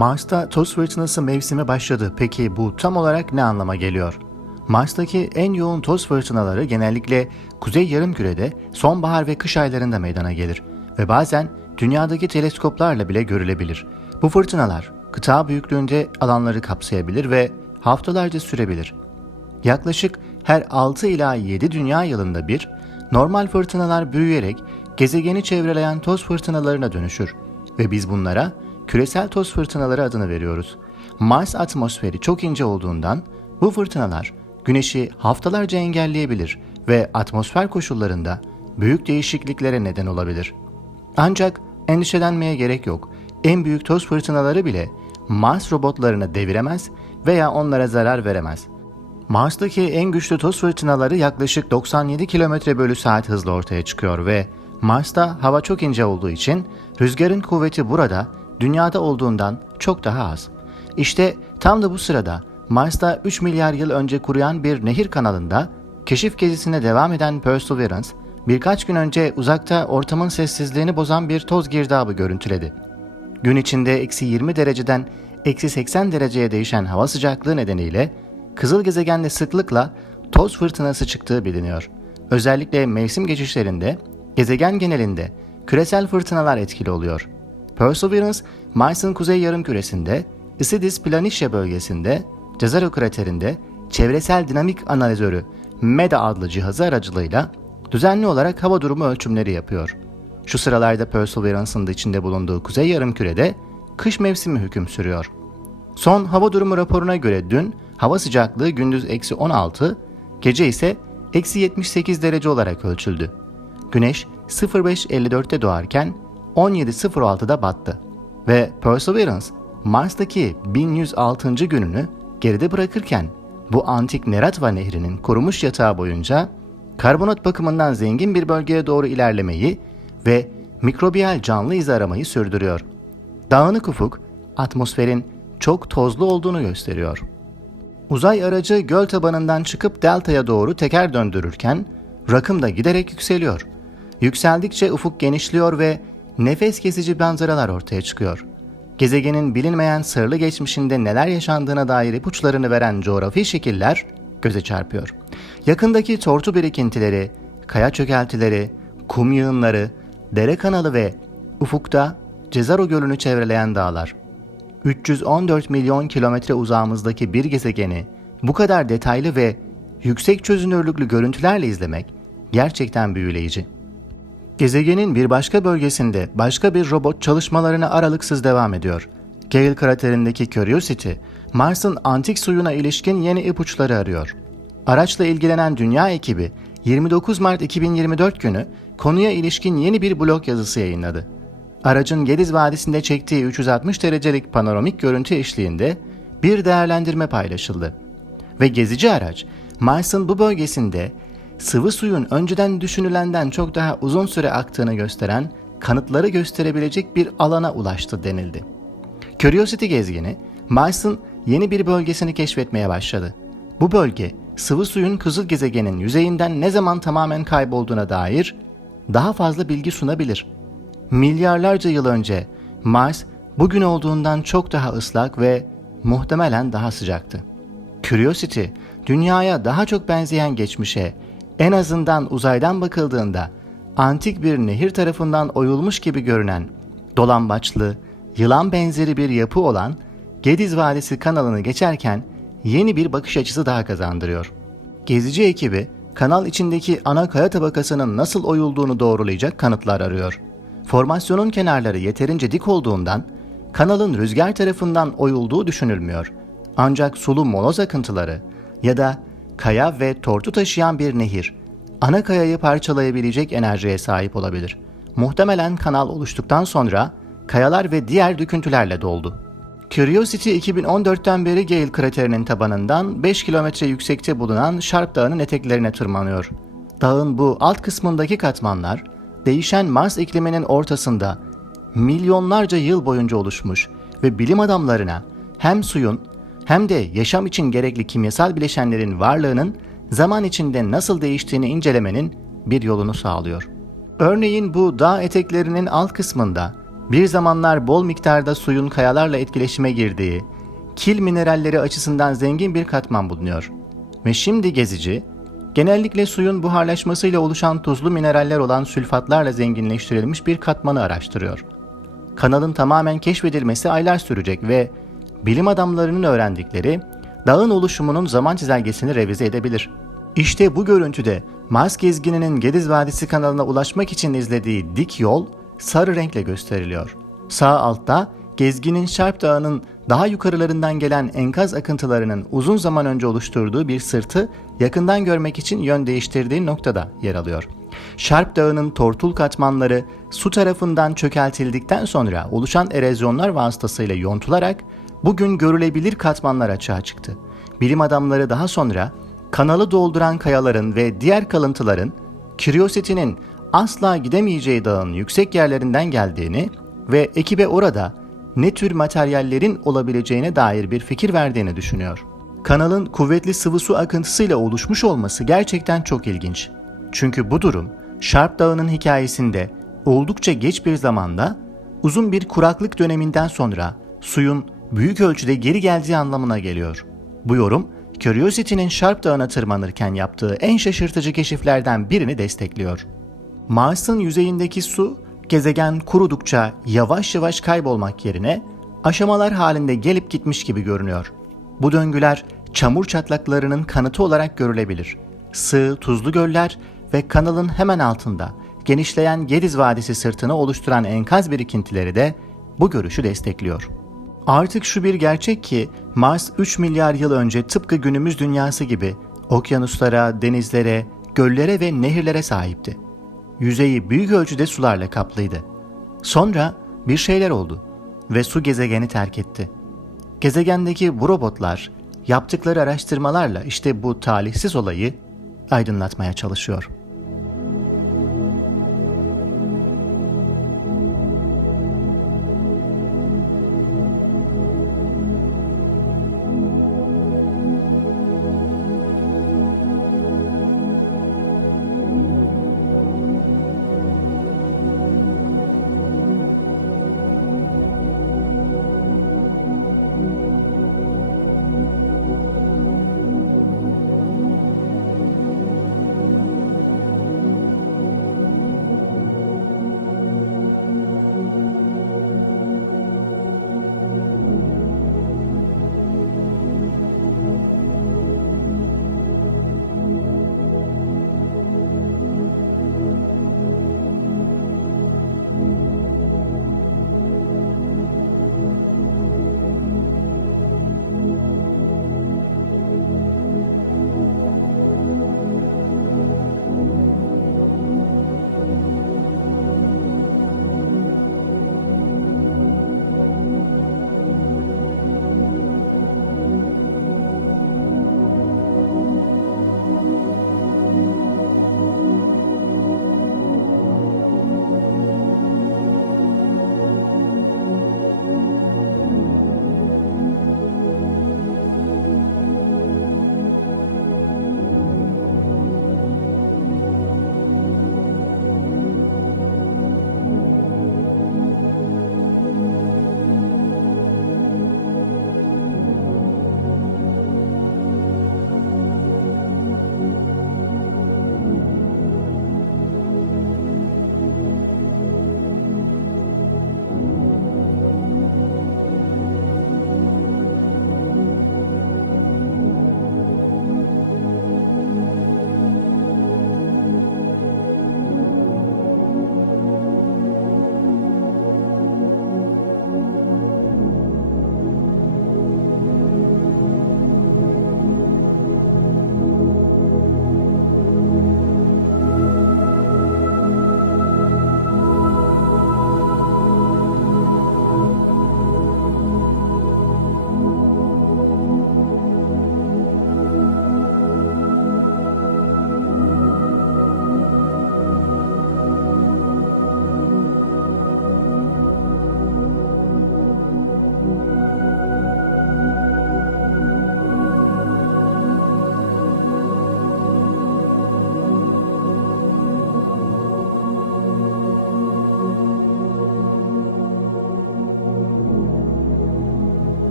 Mars'ta toz fırtınası mevsimi başladı. Peki bu tam olarak ne anlama geliyor? Mars'taki en yoğun toz fırtınaları genellikle kuzey yarımkürede sonbahar ve kış aylarında meydana gelir ve bazen dünyadaki teleskoplarla bile görülebilir. Bu fırtınalar kıta büyüklüğünde alanları kapsayabilir ve haftalarca sürebilir. Yaklaşık her 6 ila 7 dünya yılında bir normal fırtınalar büyüyerek gezegeni çevreleyen toz fırtınalarına dönüşür ve biz bunlara küresel toz fırtınaları adını veriyoruz. Mars atmosferi çok ince olduğundan bu fırtınalar güneşi haftalarca engelleyebilir ve atmosfer koşullarında büyük değişikliklere neden olabilir. Ancak endişelenmeye gerek yok. En büyük toz fırtınaları bile Mars robotlarını deviremez veya onlara zarar veremez. Mars'taki en güçlü toz fırtınaları yaklaşık 97 km bölü saat hızla ortaya çıkıyor ve Mars'ta hava çok ince olduğu için rüzgarın kuvveti burada dünyada olduğundan çok daha az. İşte tam da bu sırada Mars'ta 3 milyar yıl önce kuruyan bir nehir kanalında keşif gezisine devam eden Perseverance birkaç gün önce uzakta ortamın sessizliğini bozan bir toz girdabı görüntüledi. Gün içinde eksi 20 dereceden eksi 80 dereceye değişen hava sıcaklığı nedeniyle kızıl gezegende sıklıkla toz fırtınası çıktığı biliniyor. Özellikle mevsim geçişlerinde gezegen genelinde küresel fırtınalar etkili oluyor. Perseverance, Mars'ın kuzey yarımküresinde, Isidis Planitia bölgesinde, Jezero kraterinde çevresel dinamik analizörü MEDA adlı cihazı aracılığıyla düzenli olarak hava durumu ölçümleri yapıyor. Şu sıralarda Perseverance'ın da içinde bulunduğu kuzey yarımkürede kış mevsimi hüküm sürüyor. Son hava durumu raporuna göre dün hava sıcaklığı gündüz eksi 16, gece ise eksi 78 derece olarak ölçüldü. Güneş 05.54'te doğarken 17.06'da battı ve Perseverance Mars'taki 1106. gününü geride bırakırken bu antik Neratva nehrinin korumuş yatağı boyunca karbonat bakımından zengin bir bölgeye doğru ilerlemeyi ve mikrobiyal canlı iz aramayı sürdürüyor. Dağınık ufuk atmosferin çok tozlu olduğunu gösteriyor. Uzay aracı göl tabanından çıkıp deltaya doğru teker döndürürken rakım da giderek yükseliyor. Yükseldikçe ufuk genişliyor ve nefes kesici manzaralar ortaya çıkıyor. Gezegenin bilinmeyen sırlı geçmişinde neler yaşandığına dair ipuçlarını veren coğrafi şekiller göze çarpıyor. Yakındaki tortu birikintileri, kaya çökeltileri, kum yığınları, dere kanalı ve ufukta Cezaro Gölü'nü çevreleyen dağlar. 314 milyon kilometre uzağımızdaki bir gezegeni bu kadar detaylı ve yüksek çözünürlüklü görüntülerle izlemek gerçekten büyüleyici. Gezegenin bir başka bölgesinde başka bir robot çalışmalarına aralıksız devam ediyor. Gale kraterindeki Curiosity, Mars'ın antik suyuna ilişkin yeni ipuçları arıyor. Araçla ilgilenen dünya ekibi 29 Mart 2024 günü konuya ilişkin yeni bir blog yazısı yayınladı. Aracın Gediz Vadisi'nde çektiği 360 derecelik panoramik görüntü eşliğinde bir değerlendirme paylaşıldı. Ve gezici araç, Mars'ın bu bölgesinde sıvı suyun önceden düşünülenden çok daha uzun süre aktığını gösteren kanıtları gösterebilecek bir alana ulaştı denildi. Curiosity gezgini, Mars'ın yeni bir bölgesini keşfetmeye başladı. Bu bölge, sıvı suyun kızıl gezegenin yüzeyinden ne zaman tamamen kaybolduğuna dair daha fazla bilgi sunabilir. Milyarlarca yıl önce Mars bugün olduğundan çok daha ıslak ve muhtemelen daha sıcaktı. Curiosity, dünyaya daha çok benzeyen geçmişe, en azından uzaydan bakıldığında antik bir nehir tarafından oyulmuş gibi görünen, dolambaçlı, yılan benzeri bir yapı olan Gediz Vadisi kanalını geçerken yeni bir bakış açısı daha kazandırıyor. Gezici ekibi kanal içindeki ana kaya tabakasının nasıl oyulduğunu doğrulayacak kanıtlar arıyor. Formasyonun kenarları yeterince dik olduğundan kanalın rüzgar tarafından oyulduğu düşünülmüyor. Ancak sulu moloz akıntıları ya da kaya ve tortu taşıyan bir nehir ana kayayı parçalayabilecek enerjiye sahip olabilir. Muhtemelen kanal oluştuktan sonra kayalar ve diğer döküntülerle doldu. Curiosity 2014'ten beri Gale kraterinin tabanından 5 kilometre yüksekte bulunan Sharp Dağı'nın eteklerine tırmanıyor. Dağın bu alt kısmındaki katmanlar değişen Mars ikliminin ortasında milyonlarca yıl boyunca oluşmuş ve bilim adamlarına hem suyun hem de yaşam için gerekli kimyasal bileşenlerin varlığının zaman içinde nasıl değiştiğini incelemenin bir yolunu sağlıyor. Örneğin bu dağ eteklerinin alt kısmında bir zamanlar bol miktarda suyun kayalarla etkileşime girdiği, kil mineralleri açısından zengin bir katman bulunuyor. Ve şimdi gezici, genellikle suyun buharlaşmasıyla oluşan tuzlu mineraller olan sülfatlarla zenginleştirilmiş bir katmanı araştırıyor. Kanalın tamamen keşfedilmesi aylar sürecek ve bilim adamlarının öğrendikleri dağın oluşumunun zaman çizelgesini revize edebilir. İşte bu görüntüde Mars gezgininin Gediz Vadisi kanalına ulaşmak için izlediği dik yol sarı renkle gösteriliyor. Sağ altta gezginin Şarp Dağı'nın daha yukarılarından gelen enkaz akıntılarının uzun zaman önce oluşturduğu bir sırtı yakından görmek için yön değiştirdiği noktada yer alıyor. Şarp Dağı'nın tortul katmanları su tarafından çökeltildikten sonra oluşan erozyonlar vasıtasıyla yontularak bugün görülebilir katmanlar açığa çıktı. Bilim adamları daha sonra kanalı dolduran kayaların ve diğer kalıntıların Curiosity'nin asla gidemeyeceği dağın yüksek yerlerinden geldiğini ve ekibe orada ne tür materyallerin olabileceğine dair bir fikir verdiğini düşünüyor. Kanalın kuvvetli sıvı su akıntısıyla oluşmuş olması gerçekten çok ilginç. Çünkü bu durum Şarp Dağı'nın hikayesinde oldukça geç bir zamanda uzun bir kuraklık döneminden sonra suyun büyük ölçüde geri geldiği anlamına geliyor. Bu yorum Curiosity'nin Şarp Dağı'na tırmanırken yaptığı en şaşırtıcı keşiflerden birini destekliyor. Mars'ın yüzeyindeki su gezegen kurudukça yavaş yavaş kaybolmak yerine aşamalar halinde gelip gitmiş gibi görünüyor. Bu döngüler çamur çatlaklarının kanıtı olarak görülebilir. Sığ, tuzlu göller ve kanalın hemen altında genişleyen Gediz Vadisi sırtını oluşturan enkaz birikintileri de bu görüşü destekliyor. Artık şu bir gerçek ki Mars 3 milyar yıl önce tıpkı günümüz dünyası gibi okyanuslara, denizlere, göllere ve nehirlere sahipti. Yüzeyi büyük ölçüde sularla kaplıydı. Sonra bir şeyler oldu ve su gezegeni terk etti. Gezegendeki bu robotlar yaptıkları araştırmalarla işte bu talihsiz olayı aydınlatmaya çalışıyor.